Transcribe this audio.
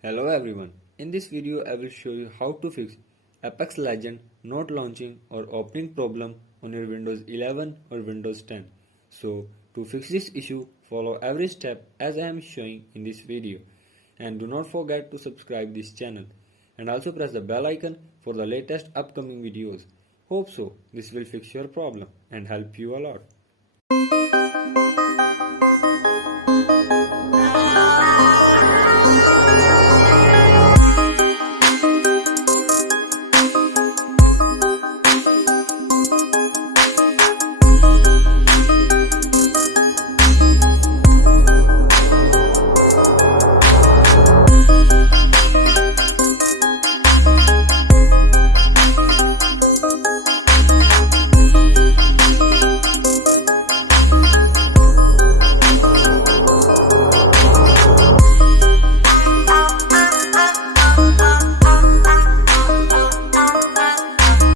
Hello everyone, in this video I will show you how to fix Apex Legends not launching or opening problem on your Windows 11 or Windows 10. So to fix this issue, follow every step as I am showing in this video, and do not forget to subscribe this channel and also press the bell icon for the latest upcoming videos. Hope so this will fix your problem and help you a lot.